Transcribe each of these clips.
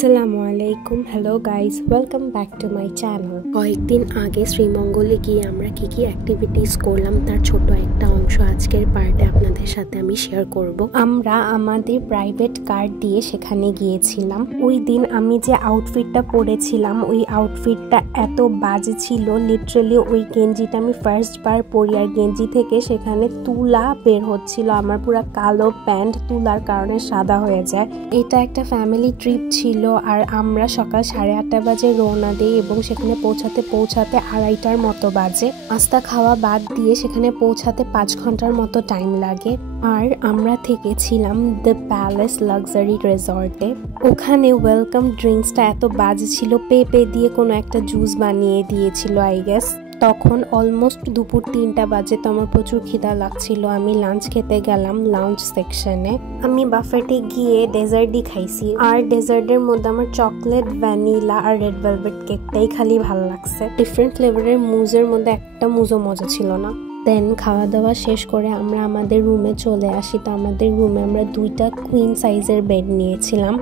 আসসালামু আলাইকুম। Hello guys, welcome back to my channel. কয়েকদিন আগে শ্রীমঙ্গলে গিয়ে আমরা কি কি অ্যাক্টিভিটিস করলাম তার ছোট একটা অংশ আজকের পার্টে আপনাদের সাথে আমি শেয়ার করব। আমরা আমাদের প্রাইভেট কার দিয়ে সেখানে গিয়েছিলাম। ওই দিন আমি যে আউটফিটটা পরেছিলাম ওই আউটফিটটা এত বাজে ছিল, লিটারালি ওই গেঞ্জিটা আমি ফার্স্ট বার পরি আর গেঞ্জি থেকে সেখানে তুলা বের হচ্ছিল। আমার পুরো কালো প্যান্ট তুলার কারণে সাদা হয়ে যায়। এটা একটা ফ্যামিলি ট্রিপ ছিল আর আমরা সকাল 8:30 বাজে রওনা দিই এবং সেখানে পৌঁছাতে 2:30 মতো বাজে। নাস্তা খাওয়া বাদ দিয়ে সেখানে পৌঁছাতে 5 ঘন্টার মতো টাইম লাগে। আর আমরা থেকেছিলাম দ্য প্যালেস লাক্সারি রিসর্টে। ওখানে ওয়েলকাম ড্রিঙ্কসটা এত বাজে ছিল, পেঁপে দিয়ে কোনো একটা জুস বানিয়ে দিয়েছিল আই গেস। তখন অলমোস্ট দুপুর 3টা বাজে, তো আমার প্রচুর খিদা লাগছিল। আমি লাঞ্চ খেতে গেলাম লাউঞ্জ সেকশনে। আমি বাফেটে গিয়ে ডেজার্টই খাইছি আর ডেজার্টের মধ্যে আমার চকলেট, ভ্যানিলা আর রেড ভেলভেট কেকটাই খালি ভালো লাগছে। ডিফারেন্ট ফ্লেভারের মুজের মধ্যে একটা মুজও মজা ছিল না। দেন খাওয়া দাওয়া শেষ করে আমরা আমাদের রুমে চলে আসি। তো আমাদের রুমে আমরা 2টা কুইন সাইজের বেড নিয়েছিলাম।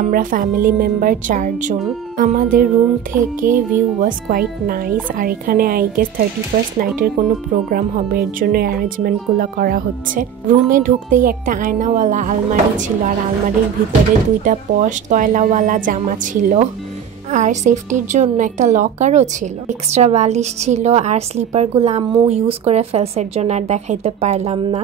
আমরা ফ্যামিলি মেম্বার 4 জন। আমাদের রুম থেকে ভিউ ওয়াজ কোয়াইট নাইস। আর এখানে আই গেস 31st নাইটের কোনো প্রোগ্রাম হবে, এর জন্য অ্যারেঞ্জমেন্টগুলো করা হচ্ছে। রুমে ঢুকতেই একটা আয়নাওয়ালা আলমারি ছিল আর আলমারির ভিতরে 2টা পশ তয়লাওয়ালা জামা ছিল আর সেফটির জন্য একটা লকারও ছিল। এক্সট্রা বালিশ ছিল আর স্লিপারগুলো আম্মু ইউজ করে ফেলসের জন্য আর দেখাইতে পারলাম না।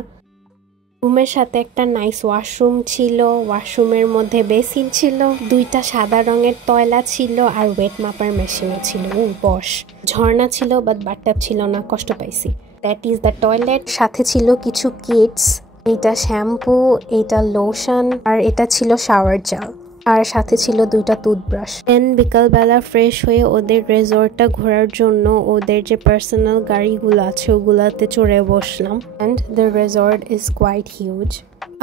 রুমের সাথে একটা নাইস ওয়াশরুম ছিল, ওয়াশরুমের মধ্যে বেসিন ছিল, 2টা সাদা রঙের তয়লা ছিল আর ওয়েট মাপার মেশিনও ছিল। বস ঝর্ণা ছিল বাট বাথটাব ছিল না, কষ্ট পাইছি। That is the toilet. সাথে ছিল কিছু কিটস, এইটা শ্যাম্পু, এইটা লোশন আর এটা ছিল শাওয়ার জেল আর সাথে ছিল 2টা টুথব্রাশ। দেন বিকালবেলা ফ্রেশ হয়ে ওদের রিসর্টটা ঘোরার জন্য ওদের যে পার্সোনাল গাড়িগুলো আছে ওগুলাতে চড়ে বসলাম। And the resort is quite huge.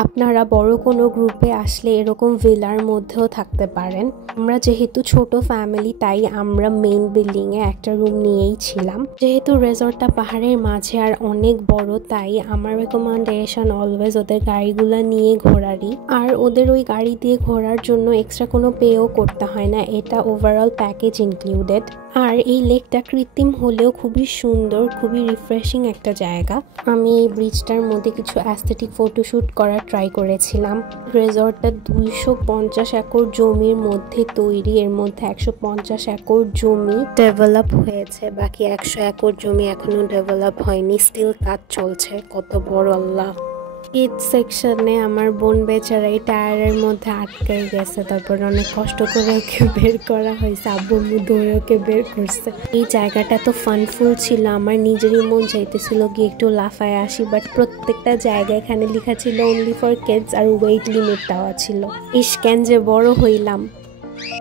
আপনারা বড় কোনো গ্রুপে আসলে এরকম ভিলার মধ্যেও থাকতে পারেন। আমরা যেহেতু ছোট ফ্যামিলি তাই আমরা মেইন বিল্ডিংয়ে একটা রুম নিয়েই ছিলাম। যেহেতু রিসর্টটা পাহাড়ের মাঝে আর অনেক বড়, তাই আমার রেকমেন্ডেশন অলওয়েজ ওদের গাড়িগুলো নিয়ে ঘোরারই। আর ওদের ওই গাড়ি দিয়ে ঘোরার জন্য এক্সট্রা কোনো পেও করতে হয় না, এটা ওভারঅল প্যাকেজ ইনক্লুডেড। আর এই লেকটা কৃত্রিম হলেও খুবই সুন্দর, খুবই রিফ্রেশিং একটা জায়গা। আমি এই ব্রিজটার মধ্যে কিছু অ্যাস্থেটিক ফটোশ্যুট করার ট্রাই করেছিলাম। রিসর্টটা 250 একর জমির মধ্যে তৈরি। এর মধ্যে 150 একর জমি ডেভেলপ হয়েছে, বাকি 100 একর জমি এখনো ডেভেলপ হয়নি, স্টিল কাজ চলছে। কত বড় আল্লাহ! কিড সেকশনে আমার বোন বেচারা এই টায়ারের মধ্যে আটকে গেছে, তারপর অনেক কষ্ট করে ওকে বের করা হয়েছে, আব্বু ধরে ওকে বের করছে। এই জায়গাটা তো ফানফুল ছিল, আমার নিজেরই মন চাইতেছিল গিয়ে একটু লাফায় আসি, বাট প্রত্যেকটা জায়গায় এখানে লেখা ছিল অনলি ফর কিডস আর ওয়েট লিমিট দেওয়া ছিল। ইস কেন যে বড় হইলাম।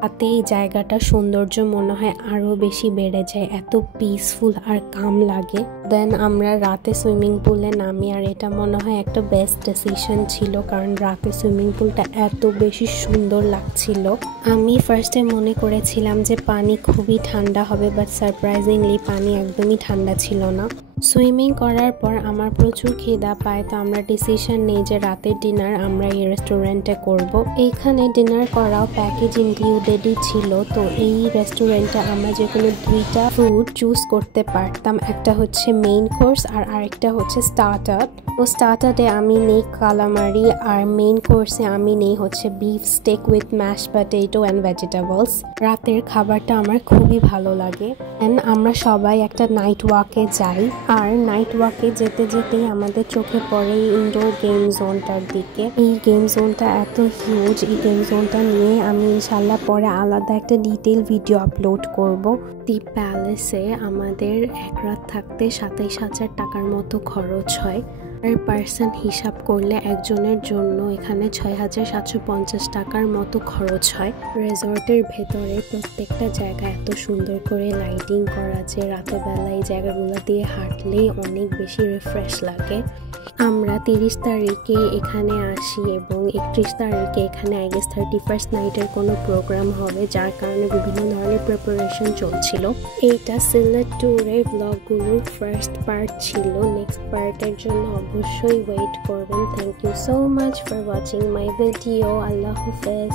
তাতে এই জায়গাটা সৌন্দর্য মনে হয় আরো বেশি বেড়ে যায়, এত পিসফুল আর কাম লাগে। দেন আমরা রাতে সুইমিং পুলে নামি আর এটা মনে হয় একটা বেস্ট ডিসিশন ছিল, কারণ রাতে সুইমিং পুলটা এত বেশি সুন্দর লাগছিল। আমি ফার্স্টে মনে করেছিলাম যে পানি খুবই ঠান্ডা হবে, বাট সারপ্রাইজিংলি পানি একদমই ঠান্ডা ছিল না। সুইমিং করার পর আমার প্রচুর খিদা পায়, তো আমরা ডিসিশন নেই যে রাতের ডিনার আমরা এই রেস্টুরেন্টে করব। এইখানে ডিনার করাও প্যাকেজ ইনক্লুডেডই ছিল। তো এই রেস্টুরেন্টে আমরা যে কোনো 2টা ফুড চুজ করতে পারতাম, একটা হচ্ছে মেইন কোর্স আর আরেকটা হচ্ছে স্টার্টার। তো স্টার্টারে আমি নেই কালামারি আর মেইন কোর্সে আমি নেই হচ্ছে beef stake with mash potato and vegetables. রাতের খাবারটা আমার খুবই ভালো লাগে। অ্যান্ড আমরা সবাই একটা নাইট ওয়াকে যাই আর নাইট ওয়াকে যেতে যেতেই আমাদের চোখে পড়ে ইনডোর গেম জোনটার দিকে। এই গেম জোনটা এত হিউজ, এই গেম জোনটা নিয়ে আমি ইনশাল্লাহ পরে আলাদা একটা ডিটেল ভিডিও আপলোড করব। দি প্যালেসে আমাদের এক রাত থাকতে 27,000 টাকার মতো খরচ হয়। আর পার্সন হিসাব করলে একজনের জন্য এখানে 6,750 টাকার মতো খরচ হয়। রিসর্টের ভেতরে প্রত্যেকটা জায়গা এত সুন্দর করে লাইটিং করা যে রাতের বেলা এই জায়গাগুলো দিয়ে হাঁটলেই অনেক বেশি রিফ্রেশ লাগে। আমরা 30 তারিখে এখানে আসি এবং 31 তারিখে এখানে আই গেস 31st নাইটের কোনো প্রোগ্রাম হবে, যার কারণে বিভিন্ন ধরনের প্রিপারেশন চলছিল। এইটা সিলেট ট্যুরের ব্লগগুলোর ফার্স্ট পার্ট ছিল। নেক্সট পার্টের জন্য অবশ্যই ওয়েট করবেন। Thank you so much for watching my video. আল্লাহ হাফেজ।